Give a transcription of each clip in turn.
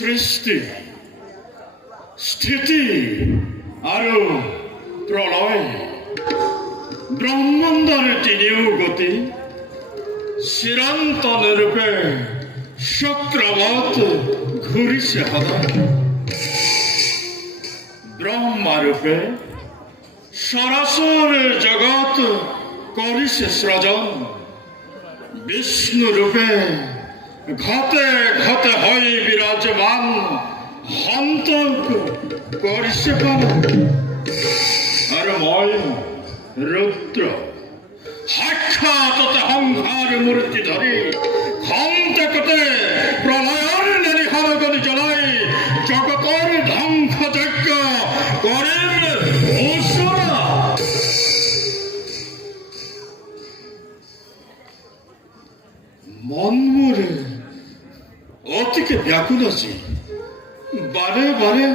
সৃষ্টি স্থিতি আৰু প্ৰলয় ব্ৰহ্মাণ্ডৰ তিনিও গতি চিৰন্তনৰূপে চক্ৰৱত ঘূৰিছে সদায় ব্ৰহ্মাৰূপে চৰাচৰ জগত কৰিছে সৃজন বিষ্ণুৰূপে ঘতে ঘতে হৈ বিৰাজমান সন্তক কৰিছে পালন আৰু মই ৰুদ্ৰ সাক্ষাততে সংসাৰ মূৰ্তি ধৰি খন্তেকতে প্ৰলয়ৰ নিৰিখনগনি জ্বলাই জগতৰ ধ্বংস যজ্ঞ কৰিম ঘোষণা। মন মোৰে অতিকে ব্যাকুল আছে বাৰে বাৰে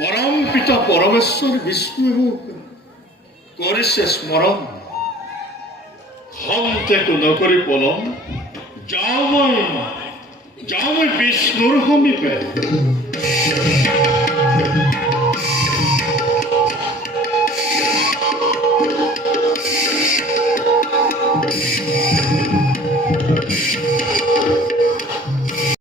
পৰম পিতা পৰমেশ্বৰ বিষ্ণুৱে মোক কৰিছে স্মৰণ খন্তেকো নকৰি পলম যাওঁ মই বিষ্ণুৰ সমীপে।